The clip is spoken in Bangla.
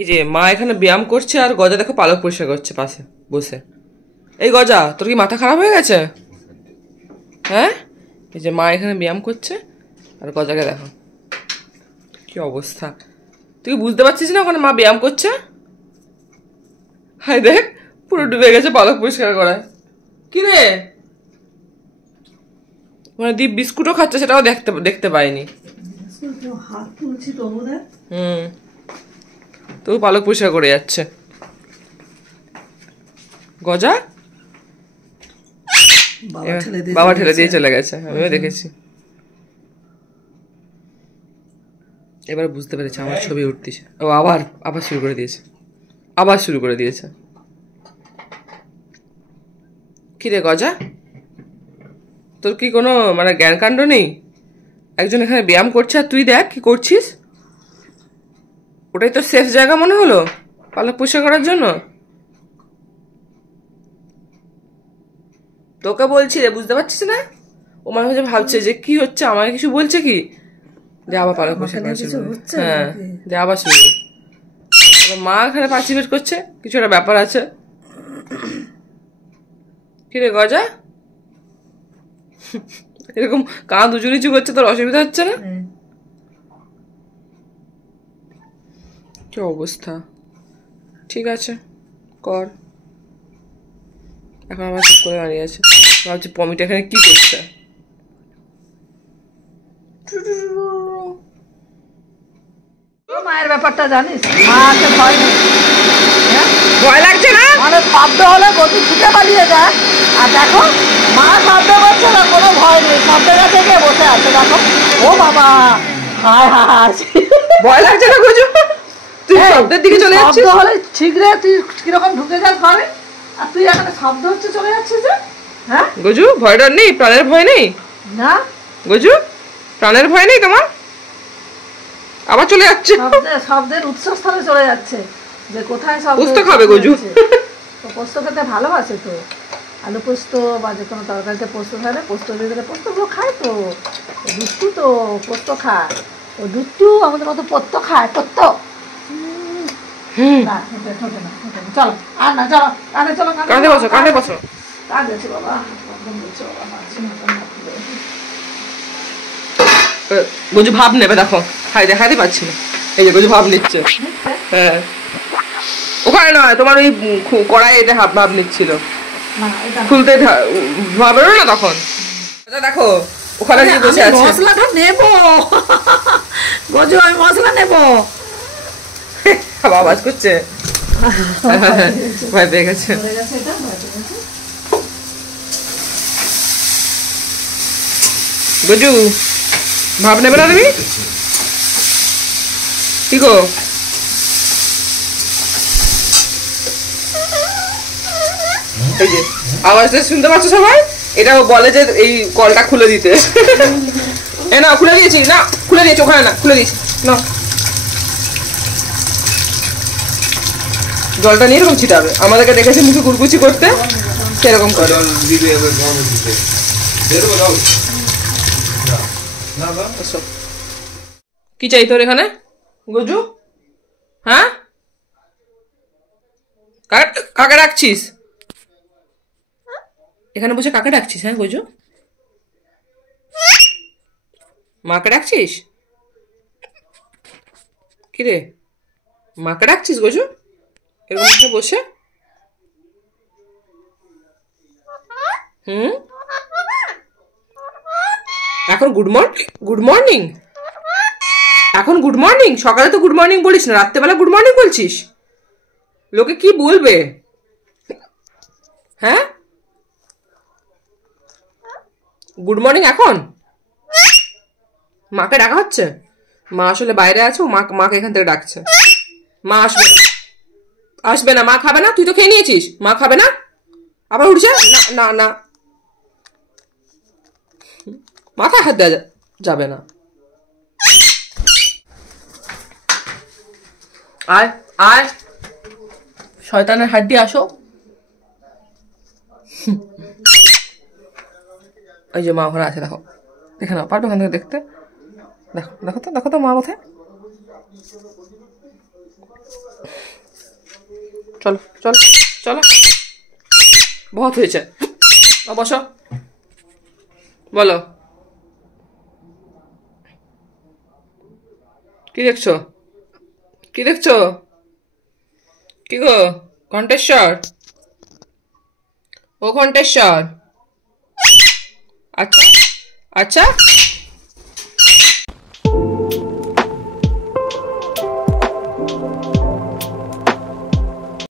এই যে মা এখানে ব্যায়াম করছে আর গজা দেখো পালক পরিষ্কার করছে পাশে বসে। এই গজা, তোর কি মাথা খারাপ হয়ে গেছে? হ্যাঁ, এই যে মা এখানে ব্যায়াম করছে আর গজাকে দেখো কি অবস্থা। তুই বুঝতে পারছিস না ওখানে মা ব্যায়াম করছে? হাই দেখ, পুরো ডুবে গেছে পালক পরিষ্কার করায়। কি রে, মানে দীপ বিস্কুটও খাচ্ছে, সেটাও দেখতে পাইনি। তো পালক পরিষ্কার করে যাচ্ছে। গজা বাবা ঠেলে দিয়ে চলে গেছে, আমিও দেখেছি। এবার বুঝতে পেরেছে আমার ছবি উঠতেছে। ও আবার শুরু করে দিয়েছে। কি রে গজা, তোর কি কোনো মানে জ্ঞান কাণ্ড নেই? একজন এখানে ব্যায়াম করছে আর তুই দেখ কি করছিস। ওটাই তো সেফ জায়গা মনে হলো পালক পরিষ্কার করার জন্য। তোকে বলছি রে, বুঝতে পারছিস না? ও মাঝে মাঝে ভাবছে যে কি হচ্ছে, আমাকে কিছু বলছে কি, যে আবার পালক পরিষ্কার করার জন্য। হ্যাঁ, যে আবার শুরু। মা এখানে পার্টিসিপেট করছে, কিছু একটা ব্যাপার আছে। কি রে গজা, এরকম কাঁধ উঁচু নিচু করছে, তোর অসুবিধা হচ্ছে না? কি অবস্থা। ঠিক আছে, কর। এখন আমার চুপ করে দাঁড়িয়ে আছে, ভাবছি পমিটা এখানে কি করছে। মায়ের ব্যাপারটা জানিস, মাকে ভয় লাগছে না? মানে শব্দ হলে গতি ছুটে পালিয়ে যায়। আর দেখো মা শব্দ করছে না, কোনো ভয় নেই, শব্দের কাছে গিয়ে বসে আছে। দেখো, ও বাবা, হায় হায়, ভয় লাগছে না গজু? তুই শব্দের দিকে চলে যাচ্ছিস। শব্দ হলে ঠিক রে, তুই কিরকম ঢুকে যাস ঘরে, আর তুই এখানে শব্দ হচ্ছে চলে যাচ্ছিস যে। হ্যাঁ গজু, ভয় ডর নেই? প্রাণের ভয় নেই না গজু? প্রাণের ভয় নেই তোমার? আবার চলে যাচ্ছে, শব্দের উৎসস্থলে চলে যাচ্ছে, যে কোথায় শব্দ। পোস্ত খাবে গজু? তো পোস্ত খেতে ভালোবাসে তো, আলু পোস্ত বা যে কোনো তরকারিতে পোস্ত খাবে, পোস্ত দিয়ে দিলে পোস্তগুলো খায় তো। দুষ্টু তো পোস্ত খায়, ও দুষ্টু আমাদের মতো পোস্ত খায়। পোস্ত চলো, আর না চলো, কাঁধে চলো, কাঁধে বসো, কাঁধে বসো। কাঁধে বাবা, গজু ভাব নেবে, দেখো হাই দেখাতে পাচ্ছি না। এই যে গজু ভাব নিচ্ছে। হ্যাঁ, ওখানে নয়, তোমার ওই কড়াই এটা ভাব নিচ্ছিল, খুলতে ভাবে না তখন। দেখো ওখানে গিয়ে বসে আছে। মশলাটা নেবো গজু, আমি মশলা নেবো। আওয়াজ করছে, ভয় পেয়ে গেছে। গজু ভাব নেবে না তুমি? কি গো, এই যে আওয়াজটা শুনতে পাচ্ছ সবাই? এটা বলে যে এই কলটা খুলে দিতে। এ না, খুলে দিয়েছি, না খুলে দিয়েছি, ওখানে না, খুলে দিয়েছি না। জলটা নিয়ে এরকম ছিটাবে, আমাদেরকে দেখেছি মুখে কুরকুচি করতে, সেরকম করে। কি চাই তোর এখানে গজু? হ্যাঁ, কাকে ডাকছিস এখানে বসে? কাকে ডাকছিস? হ্যাঁ গজু, মাকে ডাকছিস? কিরে, মাকে ডাকছিস গজু এরকম বসে? এখন গুড মর্নিং, এখন গুড মর্নিং? সকালে তো গুড মর্নিং বলিস না, রাত্রেবেলা গুড মর্নিং বলছিস, লোকে কি বলবে? হ্যাঁ, গুড মর্নিং এখন? মাকে ডাকা হচ্ছে? মা আসলে বাইরে আছে, ও মাকে এখান থেকে ডাকছে। মা আসবে না, মা খাবে না। তুই তো খেয়ে নিয়েছিস, মা খাবে না। আবার উঠছে না, না না, মাথায় হাত দেওয়া যাবে না। আয় আয়, শয়তানের হাড্ডি, আসো। ওই যে মা ওখানে আছে, দেখো, দেখে নাও, পারবে ওখান থেকে দেখতে। দেখো দেখো তো, দেখো তো মা কোথায়। চলো চলো চলো, বহুত হয়েছে, বসো, বলো কি দেখছো, কি দেখছো, কি গো কণ্ঠেশ্বর, ও কণ্ঠেশ্বর, আচ্ছা আচ্ছা